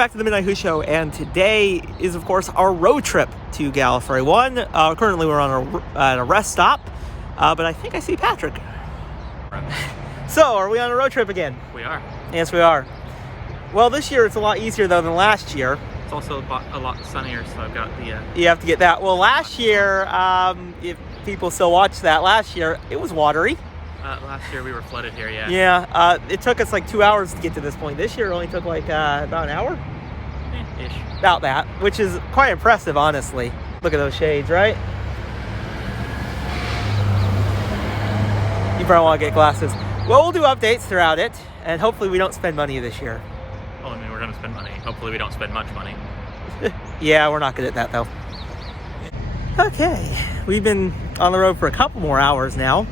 Back to the Midnight Who Show, and today is, of course, our road trip to Gallifrey One. Currently, we're on at a rest stop, but I think I see Patrick. So, are we on a road trip again? We are. Yes, we are. Well, this year it's a lot easier, though, than last year. It's also a lot sunnier, so I've got the... You have to get that. Well, last year, if people still watch that, last year, it was watery. Last year we were flooded here, yeah. Yeah, it took us like 2 hours to get to this point. This year it only took like about an hour? Ish. About that, which is quite impressive, honestly. Look at those shades, right? You probably want to get glasses. Well, we'll do updates throughout it, and hopefully we don't spend money this year. Well, I mean, we're going to spend money. Hopefully we don't spend much money. Yeah, we're not good at that, though. Okay, we've been on the road for a couple more hours now.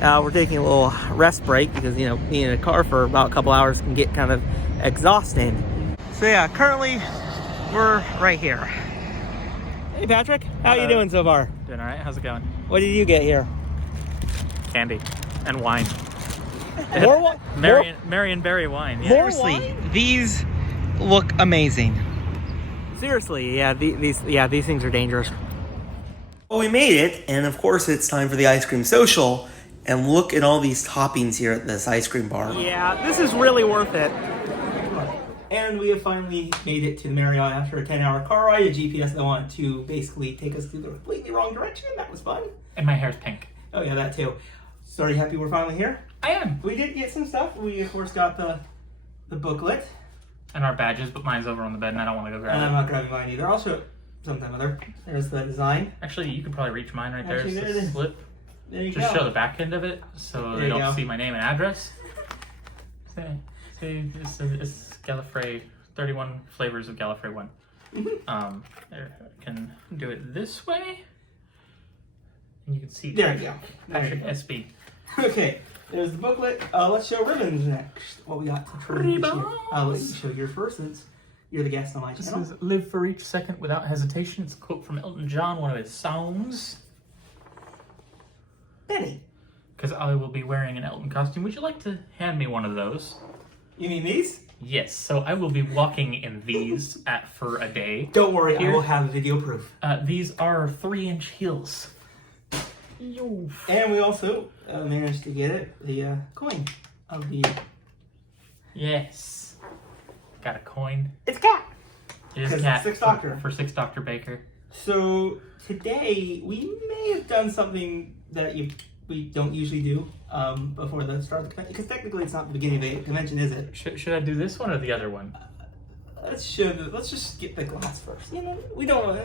We're taking a little rest break because, you know, being in a car for about a couple hours can get kind of exhausting. So yeah, currently we're right here. Hey Patrick, how you doing so far? Doing all right. How's it going? What did you get here? Candy and wine. More wine? Marion Berry wine. Yeah. Seriously, these look amazing. Seriously, yeah, these things are dangerous. Well, we made it, and of course it's time for the ice cream social. And look at all these toppings here at this ice cream bar. Yeah, this is really worth it. And we have finally made it to the Marriott after a 10-hour car ride. A GPS that wanted to basically take us to the completely wrong direction. That was fun. And my hair's pink. Oh yeah, that too. So are you happy we're finally here? I am. We did get some stuff. We of course got the booklet. And our badges, but mine's over on the bed and I don't want to go grab it. And I'm not grabbing mine either. I'll show it sometime other. There's the design. Actually, you could probably reach mine right there. Actually, It's a slip. There you Just go. show the back end of it so There they you don't go. see my name and address. See, it's Gallifrey, 31 flavors of Gallifrey One. There, I can do it this way. And you can see There you go. Patrick SB. Okay, there's the booklet. Let's show ribbons next. What we got to try this year. I'll let you show yours first since you're the guest on my channel. This is Live for Each Second Without Hesitation. It's a quote from Elton John, one of his songs. Benny. Because I will be wearing an Elton costume. Would you like to hand me one of those? You mean these? Yes, so I will be walking in these for a day. Don't worry, Here. I will have video proof. These are 3-inch heels. Yo. And we also managed to get it, the coin of the... Yes. Got a coin. It's a cat! It is a 'Cause cat it's Sixth Doctor. for 6th Dr. Baker. So today we may have done something that we don't usually do before the start of the convention, because technically it's not the beginning of the convention, is it? Should I do this one or the other one? Let's just get the glass first. You know, we don't.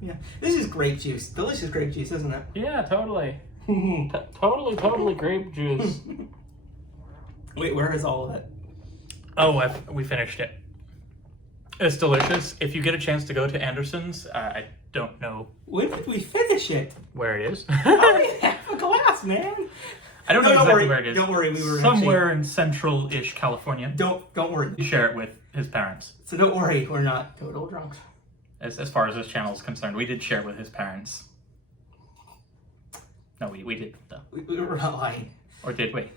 Yeah, this is grape juice, delicious grape juice, isn't it? Yeah, totally. Totally grape juice. Wait, where is all of it? Oh, we finished it. It's delicious. If you get a chance to go to Anderson's, I don't know When did we finish it? where it is. I only half a glass, man. I don't know Don't exactly worry, where it is. don't worry, we were somewhere in central-ish California. Don't worry. You share it with his parents. So don't worry, we're not total drunks. As far as this channel is concerned, we did share with his parents. No, we didn't though. We were not lying. Or did we?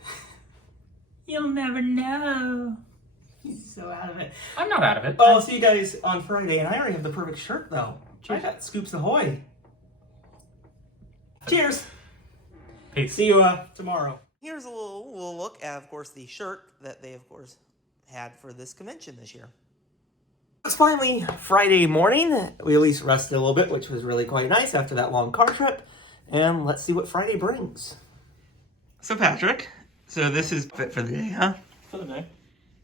You'll never know. He's so out of it. I'm not out of it. Oh, I'll see you guys on Friday, and I already have the perfect shirt though. I got Scoops Ahoy. Cheers. Peace. See you tomorrow. Here's a little look at, of course, the shirt that they, of course, had for this convention this year. It's finally Friday morning. We at least rested a little bit, which was really quite nice after that long car trip. And let's see what Friday brings. So, Patrick, so this is fit for the day, huh? For the day.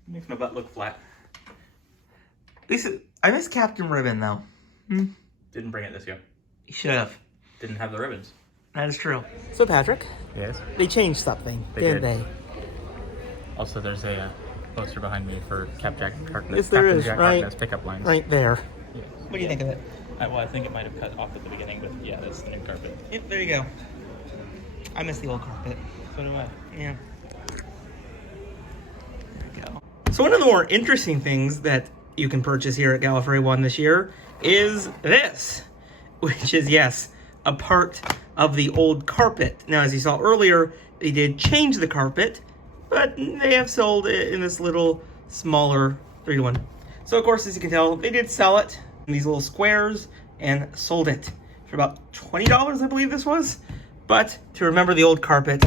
Makes my butt look flat. I miss Captain Ribbon, though. Didn't bring it this year. You should have. Didn't have the ribbons. That is true. So, Patrick, Yes. they changed something, They didn't did. they? Also, there's a poster behind me for Captain Jack Harkness. Yes, there Captain is, Jack right? Harkness pickup lines. Right there. Yes. What do you think of it? Well, I think it might have cut off at the beginning, but yeah, that's the new carpet. Yep, there you go. I miss the old carpet. So do I. Yeah. There we go. So one of the more interesting things that you can purchase here at Gallifrey One this year is this, which is, yes, a part of the old carpet. Now, as you saw earlier, they did change the carpet, but they have sold it in this little smaller 3-to-1 So of course, as you can tell, they did sell it in these little squares and sold it for about $20, I believe this was. But to remember the old carpet,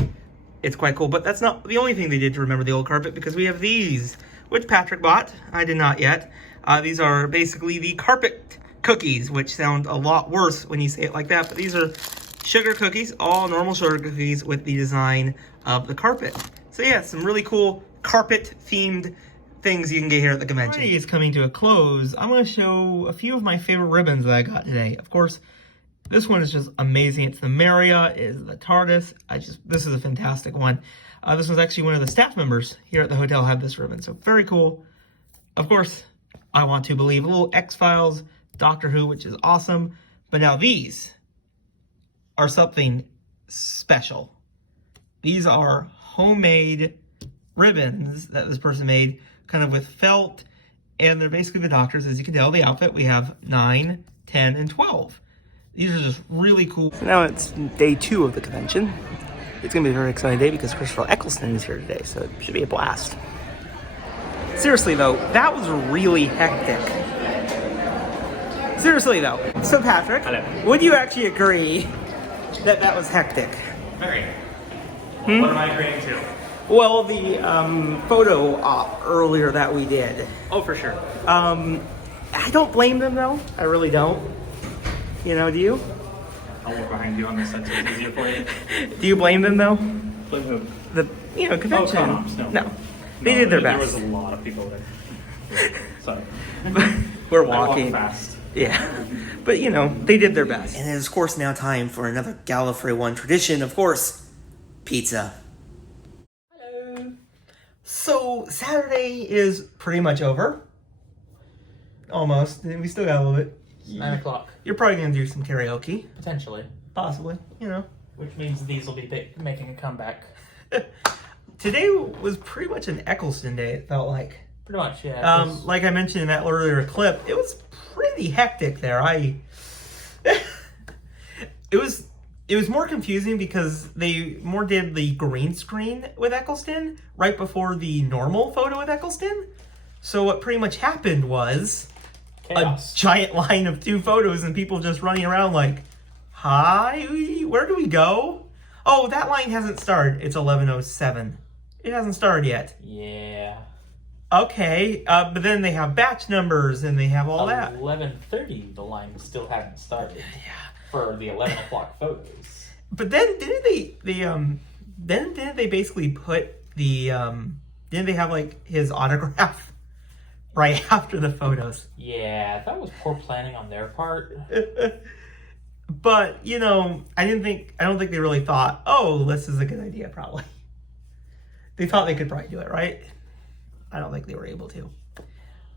it's quite cool. But that's not the only thing they did to remember the old carpet, because we have these, which Patrick bought. I did not yet. These are basically the carpet cookies, which sound a lot worse when you say it like that. But these are sugar cookies, all normal sugar cookies with the design of the carpet. So yeah, some really cool carpet-themed things you can get here at the convention. Party is coming to a close. I'm going to show a few of my favorite ribbons that I got today. Of course, this one is just amazing. It's the Maria, it is the TARDIS. This is a fantastic one. This was actually one of the staff members here at the hotel had this ribbon, so very cool. Of course, I want to believe a little X-Files, Doctor Who, which is awesome. But now these are something special. These are homemade ribbons that this person made, kind of with felt, and they're basically the Doctors. As you can tell, the outfit, we have 9, 10, and 12. These are just really cool. So now it's day 2 of the convention. It's going to be a very exciting day because Christopher Eccleston is here today, so it should be a blast. Seriously though, that was really hectic. Seriously though. So Patrick, hello. Would you actually agree that that was hectic? Very. What am I agreeing to? Well, the photo op earlier that we did. Oh, for sure. I don't blame them though. I really don't. You know, do you? I'll work behind you on this side so it's easier for you. Do you blame them though? Blame who? The convention. Oh, Conops, no. They did their best. There was a lot of people there. Sorry. We're walking fast. Yeah. But they did their best. And it is of course now time for another Gallifrey One tradition, of course, pizza. Hello. So Saturday is pretty much over. Almost. We still got a little bit. 9 o'clock. You're probably going to do some karaoke. Potentially. Possibly, Which means these will be making a comeback. Today was pretty much an Eccleston day, it felt like. Pretty much, yeah. Like I mentioned in that earlier clip, it was pretty hectic there. It was more confusing because they more did the green screen with Eccleston right before the normal photo with Eccleston. So what pretty much happened was Chaos. A giant line of 2 photos and people just running around like, hi, where do we go? Oh, that line hasn't started. It's 11:07. It hasn't started yet. Yeah. Okay, but then they have batch numbers and they have all that. 11:30, the line still hadn't started. Yeah. For the 11 o'clock photos. But then didn't they basically put the didn't they have like his autograph right after the photos? Yeah, that was poor planning on their part. But I don't think they really thought, oh, this is a good idea. Probably they thought they could probably do it, right? I don't think they were able to.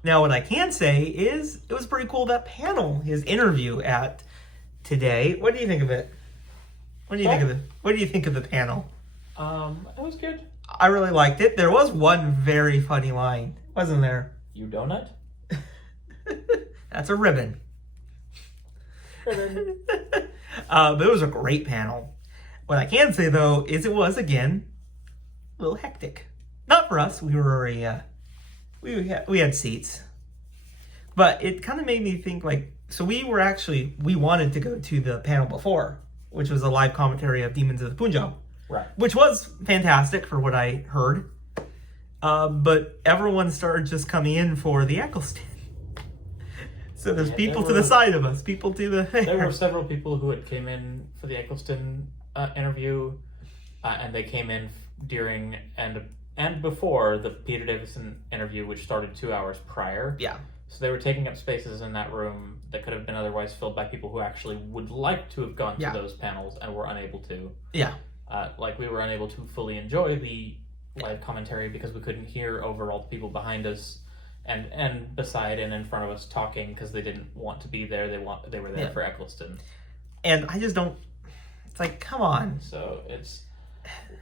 Now, what I can say is it was pretty cool, that panel, his interview at today. What do you think of it? What do you think of the panel? It was good. I really liked it. There was one very funny line, wasn't there? You donut? That's a ribbon. Ribbon. But it was a great panel. What I can say though is it was again a little hectic. Not for us. We were we had seats, but it kind of made me think like. So we wanted to go to the panel before, which was a live commentary of Demons of the Punjab. Right. Which was fantastic for what I heard. But everyone started just coming in for the Eccleston. So there's people to the side of us, people to the... There were several people who had came in for the Eccleston interview, and they came in during and before the Peter Davison interview, which started 2 hours prior. Yeah. So they were taking up spaces in that room that could have been otherwise filled by people who actually would like to have gone to those panels and were unable to. Yeah. Like we were unable to fully enjoy the live commentary because we couldn't hear over all the people behind us and beside and in front of us talking because they didn't want to be there. They were there for Eccleston. And I just don't... It's like, come on. So it's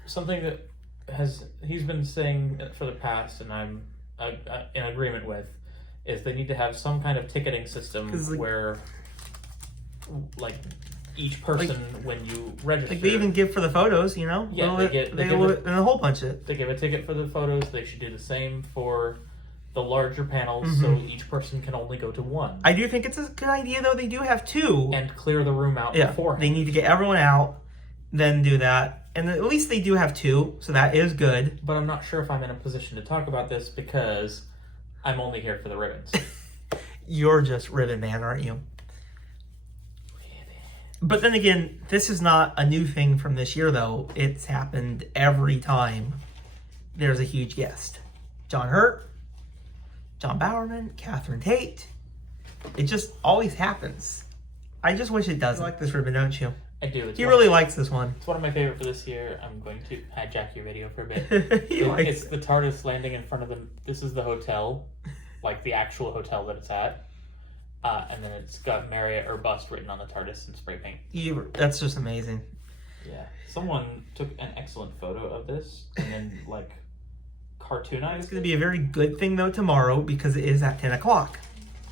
something that he's been saying for the past, and I'm in agreement with, is they need to have some kind of ticketing system where, like, each person, when you register... Like, they even give for the photos, Yeah, they give a whole bunch of it. They give a ticket for the photos. They should do the same for the larger panels so each person can only go to one. I do think it's a good idea, though. They do have two. And clear the room out beforehand. They need to get everyone out, then do that. And at least they do have two, so that is good. But I'm not sure if I'm in a position to talk about this because I'm only here for the ribbons. You're just ribbon man, aren't you? But then again, this is not a new thing from this year, though. It's happened every time there's a huge guest. John Hurt, John Bowerman, Catherine Tate. It just always happens. I just wish it doesn't. You like this ribbon, don't you? I do. He really likes this one. It's one of my favorite for this year. I'm going to hijack your video for a bit. It's the TARDIS landing in front of them. This is the hotel, like the actual hotel that it's at. And then it's got Marriott or Bust written on the TARDIS in spray paint. That's just amazing. Yeah. Someone took an excellent photo of this and then, like, cartoonized. It's going to be a very good thing, though, tomorrow because it is at 10 o'clock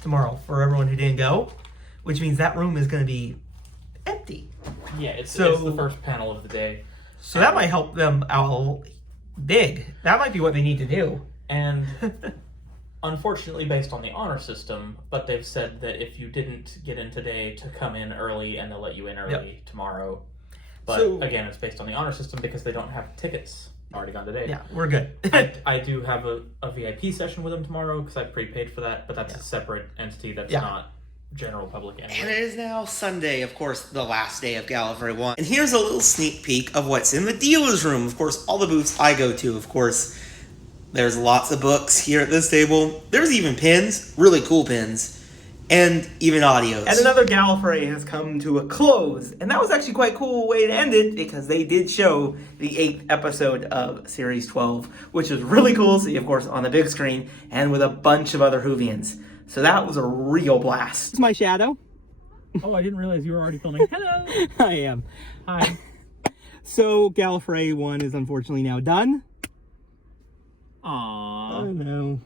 tomorrow for everyone who didn't go, which means that room is going to be empty. Yeah, it's the first panel of the day. So that might help them out big. That might be what they need to do. And unfortunately based on the honor system, but they've said that if you didn't get in today to come in early and they'll let you in early tomorrow. But again, it's based on the honor system because they don't have tickets already gone today. Yeah, we're good. I do have a VIP session with them tomorrow because I prepaid for that, but that's a separate entity that's not general public anyway. And it is now Sunday, of course, the last day of Gallifrey One. And here's a little sneak peek of what's in the dealer's room. Of course, all the booths I go to, of course. There's lots of books here at this table. There's even pins, really cool pins, and even audios. And another Gallifrey has come to a close. And that was actually quite a cool way to end it because they did show the 8th episode of Series 12, which was really cool to see, of course, on the big screen and with a bunch of other Whovians. So that was a real blast. It's my shadow. Oh, I didn't realize you were already filming. Hello! I am. Hi. So Gallifrey 1 is unfortunately now done. Aww. I know.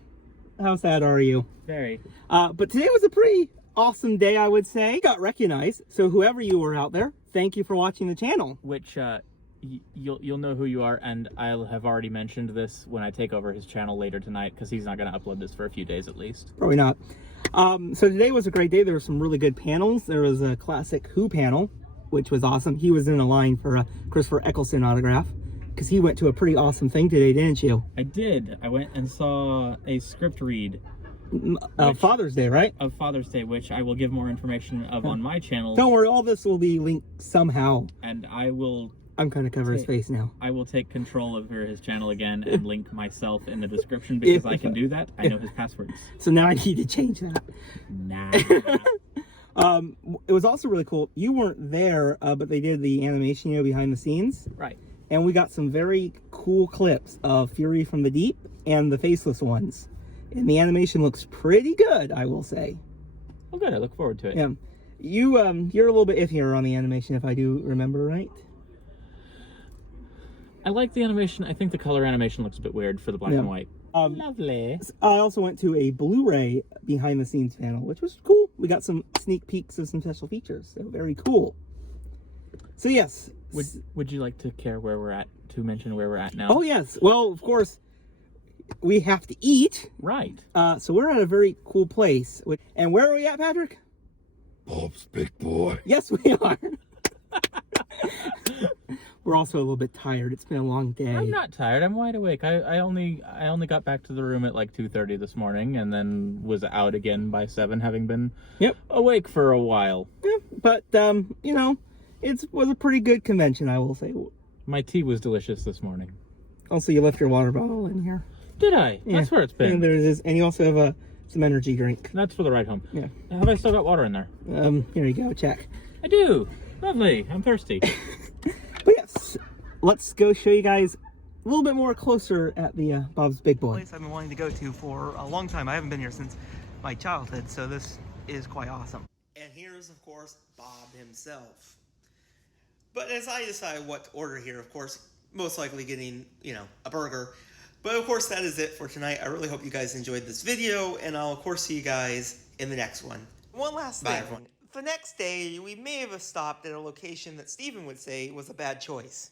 How sad are you? Very. But today was a pretty awesome day, I would say. Got recognized. So whoever you were out there, thank you for watching the channel. Which, you'll know who you are, and I'll have already mentioned this when I take over his channel later tonight, because he's not going to upload this for a few days at least. Probably not. So today was a great day. There were some really good panels. There was a classic Who panel, which was awesome. He was in a line for a Christopher Eccleston autograph, because he went to a pretty awesome thing today, didn't you? I did. I went and saw a script read. Father's Day, right? Of Father's Day, which I will give more information of on my channel. Don't worry, all this will be linked somehow. And I will... I'm going to cover his face now. I will take control of his channel again and link myself in the description because I can do that. I know his passwords. So now I need to change that. Nah. It was also really cool. You weren't there, but they did the animation, behind the scenes. Right. And we got some very cool clips of Fury from the Deep and the Faceless Ones. And the animation looks pretty good, I will say. Well, good. I look forward to it. Yeah. You're a little bit iffier on the animation, if I do remember right. I like the animation. I think the color animation looks a bit weird for the black and white. Lovely. I also went to a Blu-ray behind-the-scenes panel, which was cool. We got some sneak peeks of some special features, so very cool. So yes. Would you like to mention where we're at now? Oh yes. Well, of course, we have to eat. Right. So we're at a very cool place. And where are we at, Patrick? Bob's Big Boy. Yes, we are. We're also a little bit tired. It's been a long day. I'm not tired. I'm wide awake. I only got back to the room at like 2:30 this morning, and then was out again by 7, having been awake for a while. Yeah, but it was a pretty good convention, I will say. My tea was delicious this morning. Also, you left your water bottle in here. Did I? Yeah. That's where it's been. And there it is. And you also have some energy drink. That's for the ride home. Yeah. Have I still got water in there? Here you go. Check. I do. Lovely. I'm thirsty. But yes, let's go show you guys a little bit more closer at the Bob's Big Boy. Place I've been wanting to go to for a long time. I haven't been here since my childhood, so this is quite awesome. And here's, of course, Bob himself. But as I decide what to order here, of course, most likely getting, a burger. But of course, that is it for tonight. I really hope you guys enjoyed this video, and I'll, of course, see you guys in the next one. One last thing. Bye, everyone. The next day, we may have stopped at a location that Steven would say was a bad choice.